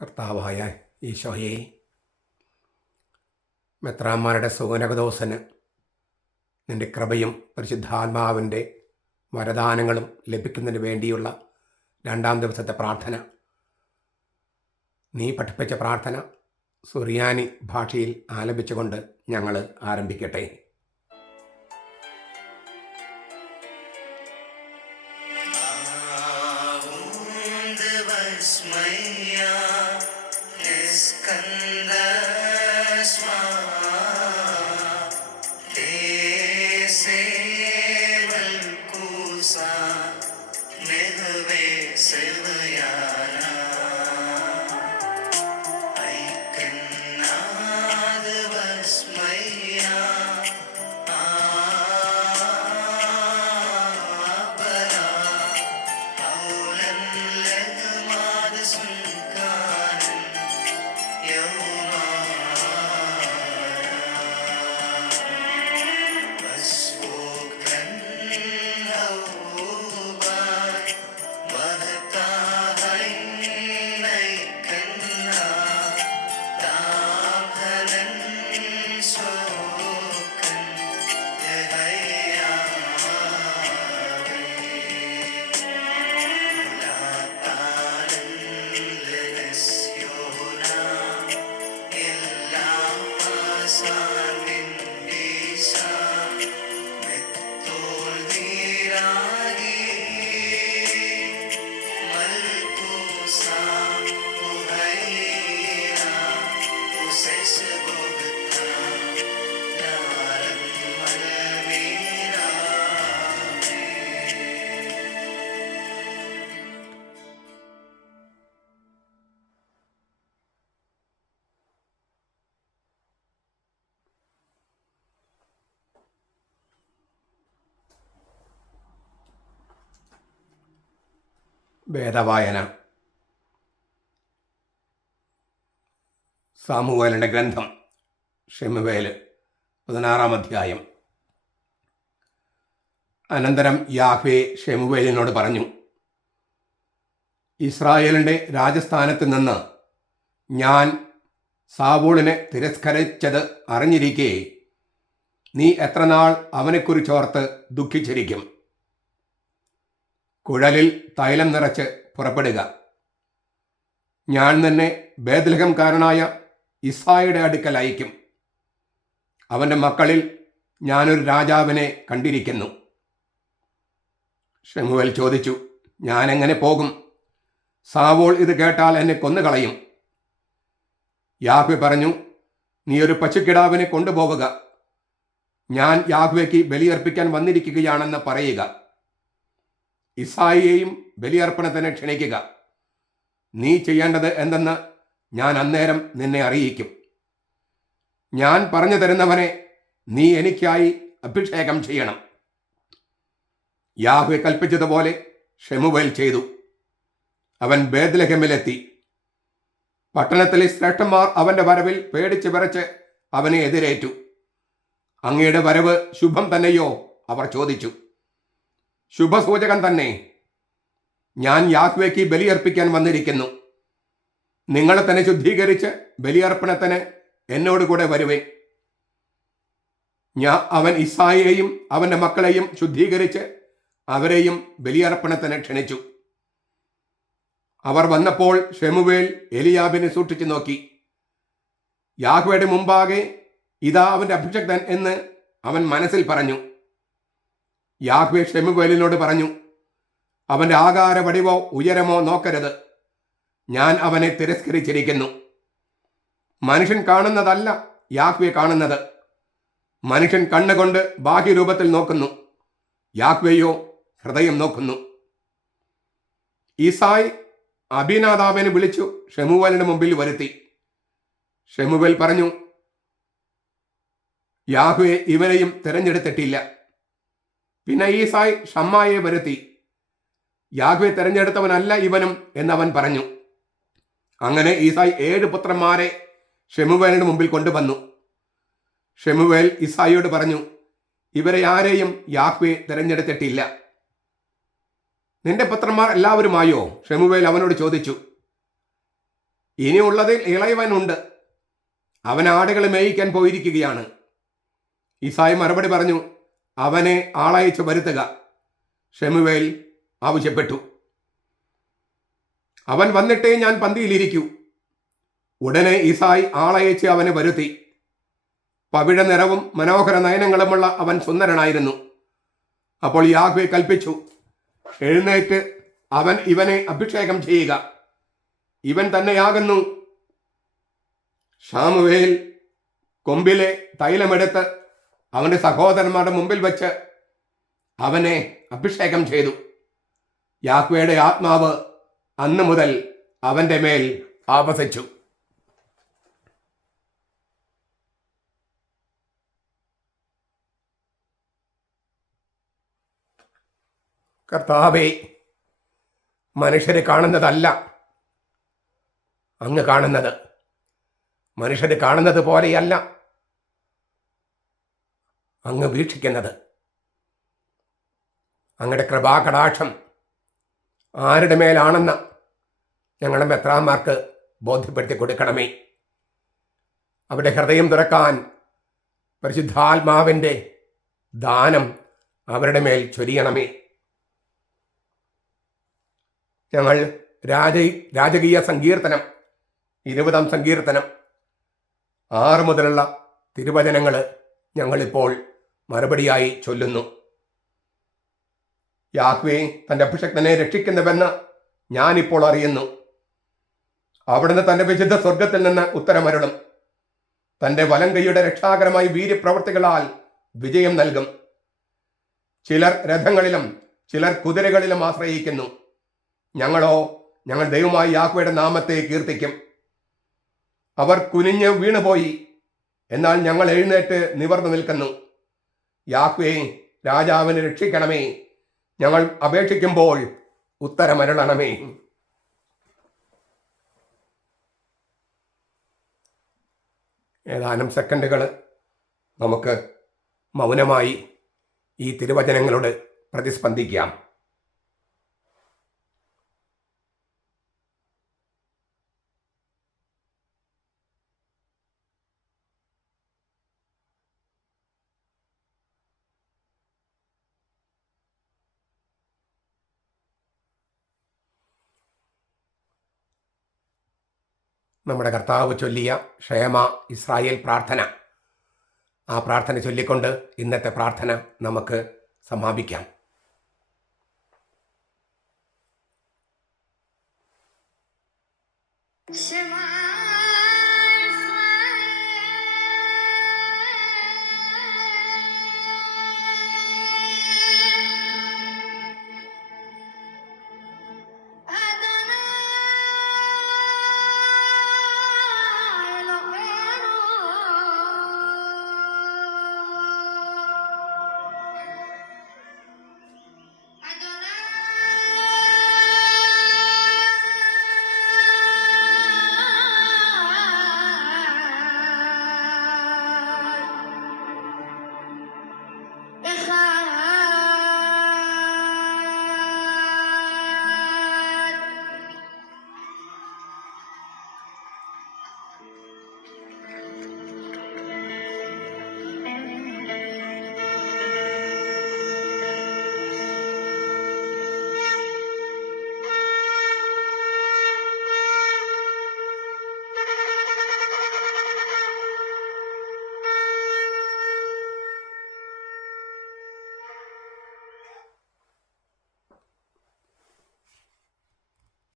കർത്താവായ ഈശോയെ മെത്രാന്മാരുടെ സുഗനകദോസന് നിന്റെ കൃപയും പരിശുദ്ധാത്മാവിന്റെ വരദാനങ്ങളും ലഭിക്കുന്നതിന് വേണ്ടിയുള്ള രണ്ടാം ദിവസത്തെ പ്രാർത്ഥന. നീ പഠിപ്പിച്ച പ്രാർത്ഥന സുറിയാനി ഭാഷയിൽ ആലപിച്ചുകൊണ്ട് ഞങ്ങൾ ആരംഭിക്കട്ടെ. say. വേദവായന. സാമുവേലിന്റെ ഗ്രന്ഥം ഷെമുവേൽ പതിനാറാം അധ്യായം. അനന്തരം യാഹ്വേ ഷെമുവേലിനോട് പറഞ്ഞു ഇസ്രായേലിന്റെ രാജസ്ഥാനത്ത് നിന്ന് ഞാൻ സാവൂളിനെ തിരസ്കരിച്ചത് അറിഞ്ഞിരിക്കെ നീ എത്രനാൾ അവനെക്കുറിച്ചോർത്ത് ദുഃഖിച്ചിരിക്കും. കുഴലിൽ തൈലം നിറച്ച് പുറപ്പെടുക. ഞാൻ തന്നെ ബേദലഹംകാരനായ ഇസായുടെ അടുക്കൽ അയക്കും അവന്റെ മക്കളിൽ ഞാനൊരു രാജാവിനെ കണ്ടിരിക്കുന്നു. ഷമുവൽ ചോദിച്ചു ഞാൻ എങ്ങനെ പോകും? സാവോൾ ഇത് കേട്ടാൽ എന്നെ കൊന്നുകളയും. യാഹ്വെ പറഞ്ഞു നീ ഒരു പശുക്കിടാവിനെ കൊണ്ടുപോവുക. ഞാൻ യാഹ്വയ്ക്ക് ബലിയർപ്പിക്കാൻ വന്നിരിക്കുകയാണെന്ന് പറയുക. ഇസായിയെയും ബലിയർപ്പണത്തിന് ക്ഷണിക്കുക. നീ ചെയ്യേണ്ടത് എന്തെന്ന് ഞാൻ അന്നേരം നിന്നെ അറിയിക്കും. ഞാൻ പറഞ്ഞു തരുന്നവനെ നീ എനിക്കായി അഭിഷേകം ചെയ്യണം. യാഹ്വെ കൽപ്പിച്ചതുപോലെ ഷെമുവേൽ ചെയ്തു. അവൻ ബേദ്ലഹമിലെത്തി പട്ടണത്തിലെ ശ്രേഷ്ഠന്മാർ അവന്റെ വരവിൽ പേടിച്ച് വിറച്ച് അവനെ എതിരേറ്റു. അങ്ങയുടെ വരവ് ശുഭം തന്നെയോ? അവർ ചോദിച്ചു. ശുഭസൂചകം തന്നെ. ഞാൻ യാഹ്വേക്ക് ബലിയർപ്പിക്കാൻ വന്നിരിക്കുന്നു. നിങ്ങളെ തന്നെ ശുദ്ധീകരിച്ച് ബലിയർപ്പണത്തിന് എന്നോട് കൂടെ വരുവേ ഞാൻ അവൻ ഇസായിയെയും അവന്റെ മക്കളെയും ശുദ്ധീകരിച്ച് അവരെയും ബലിയർപ്പണത്തിന് ക്ഷണിച്ചു. അവർ വന്നപ്പോൾ ഷെമുവേൽ എലിയാബിനെ സൂക്ഷിച്ചു നോക്കി. യാഹ്വയുടെ മുമ്പാകെ ഇതാ അവന്റെ അഭിഷക്തൻ എന്ന് അവൻ മനസ്സിൽ പറഞ്ഞു. യാഹ്വെ ഷെമുവേലിനോട് പറഞ്ഞു അവന്റെ ആകാര വടിവോ ഉയരമോ നോക്കരുത്. ഞാൻ അവനെ തിരസ്കരിച്ചിരിക്കുന്നു. മനുഷ്യൻ കാണുന്നതല്ല യാഹ്വെ കാണുന്നത്. മനുഷ്യൻ കണ്ണുകൊണ്ട് ബാഹ്യരൂപത്തിൽ നോക്കുന്നു. യാഹ്വെയോ ഹൃദയം നോക്കുന്നു. ഈസായ് അഭിനാദാബിനെ വിളിച്ചു ഷെമുവലിന്റെ മുമ്പിൽ വരുത്തി. ഷെമുവൽ പറഞ്ഞു യാഹ്വെ ഇവനെയും തിരഞ്ഞെടുത്തിട്ടില്ല. പിന്നെ ഈസായ് ഷമ്മായെ വരുത്തി. യാഗ്വെ തെരഞ്ഞെടുത്തവനല്ല ഇവനും എന്നവൻ പറഞ്ഞു. അങ്ങനെ ഈസായ് ഏഴ് പുത്രന്മാരെ ഷെമുവേലിന് മുമ്പിൽ കൊണ്ടുവന്നു. ഷെമുവേൽ ഇസായിയോട് പറഞ്ഞു ഇവരെ ആരെയും യാഹ്വെ തിരഞ്ഞെടുത്തിട്ടില്ല. നിന്റെ പുത്രന്മാർ എല്ലാവരുമായോ? ഷെമുവേൽ അവനോട് ചോദിച്ചു. ഇനിയുള്ളതിൽ ഇളയവനുണ്ട്. അവൻ ആടുകളെ മേയിക്കാൻ പോയിരിക്കുകയാണ്. ഇസായി മറുപടി പറഞ്ഞു അവനെ ആളയച്ച് വരുത്തുക. ഷെമുവേൽ ആവശ്യപ്പെട്ടു. അവൻ വന്നിട്ടേ ഞാൻ പന്തിയിലിരിക്കൂ. ഉടനെ ഇസായി ആളയച്ച് അവനെ വരുത്തി. പവിഴ നിറവും മനോഹര നയനങ്ങളുമുള്ള അവൻ സുന്ദരനായിരുന്നു. അപ്പോൾ യാഹ്വെ കൽപ്പിച്ചു എഴുന്നേറ്റ് അവൻ ഇവനെ അഭിഷേകം ചെയ്യുക. ഇവൻ തന്നെയാകുന്നു. ഷാമുവേൽ കൊമ്പിലെ തൈലമെടുത്ത് അവന്റെ സഹോദരന്മാരുടെ മുമ്പിൽ വച്ച് അവനെ അഭിഷേകം ചെയ്തു. യാക്വയുടെ ആത്മാവ് അന്ന് മുതൽ അവന്റെ മേൽ ആപസിച്ചു കർത്താവേ മനുഷ്യര് കാണുന്നതല്ല അങ്ങ് കാണുന്നത്. മനുഷ്യര് കാണുന്നത് പോലെയല്ല. അങ്ങ് വീക്ഷിക്കുന്നത്. അങ്ങയുടെ കൃപാകടാക്ഷം ആരുടെ മേലാണെന്ന് ഞങ്ങളുടെ മെത്രാന്മാർക്ക് ബോധ്യപ്പെടുത്തി കൊടുക്കണമേ. അവിടെ ഹൃദയം തുറക്കാൻ പരിശുദ്ധാത്മാവിന്റെ ദാനം അവരുടെ മേൽ ചൊരിയണമേ. ഞങ്ങൾ രാജ രാജകീയ സങ്കീർത്തനം ഇരുപതാം സങ്കീർത്തനം ആറ് മുതലുള്ള തിരുവചനങ്ങൾ ഞങ്ങളിപ്പോൾ മറുപടിയായി ചൊല്ലുന്നു. യാഹ്വേ തന്റെ അഭിഷക്തനെ രക്ഷിക്കുന്നുവെന്ന് ഞാനിപ്പോൾ അറിയുന്നു. അവിടുന്ന് തന്റെ വിശുദ്ധ സ്വർഗത്തിൽ നിന്ന് ഉത്തരമരുളും. തന്റെ വലം കൈയുടെ രക്ഷാകരമായി വീര്യപ്രവർത്തികളാൽ വിജയം നൽകും. ചിലർ രഥങ്ങളിലും ചിലർ കുതിരകളിലും ആശ്രയിക്കുന്നു. ഞങ്ങളോ ഞങ്ങൾ ദൈവമായി യാഹ്വയുടെ നാമത്തെ കീർത്തിക്കും. അവർ കുനിഞ്ഞ് വീണുപോയി. എന്നാൽ ഞങ്ങൾ എഴുന്നേറ്റ് നിവർന്നു നിൽക്കുന്നു. യാഹ്വേ രാജാവിനെ രക്ഷിക്കണമേ. ഞങ്ങൾ അപേക്ഷിക്കുമ്പോൾ ഉത്തരമരുളണമേ. ഏതാനും സെക്കൻഡുകൾ നമുക്ക് മൗനമായി ഈ തിരുവചനങ്ങളോട് പ്രതിസ്പന്ദിക്കാം. നമ്മുടെ കർത്താവ് ചൊല്ലിയ ക്ഷേമ ഇസ്രായേൽ പ്രാർത്ഥന. ആ പ്രാർത്ഥന ചൊല്ലിക്കൊണ്ട് ഇന്നത്തെ പ്രാർത്ഥന നമുക്ക് സമാപിക്കാം.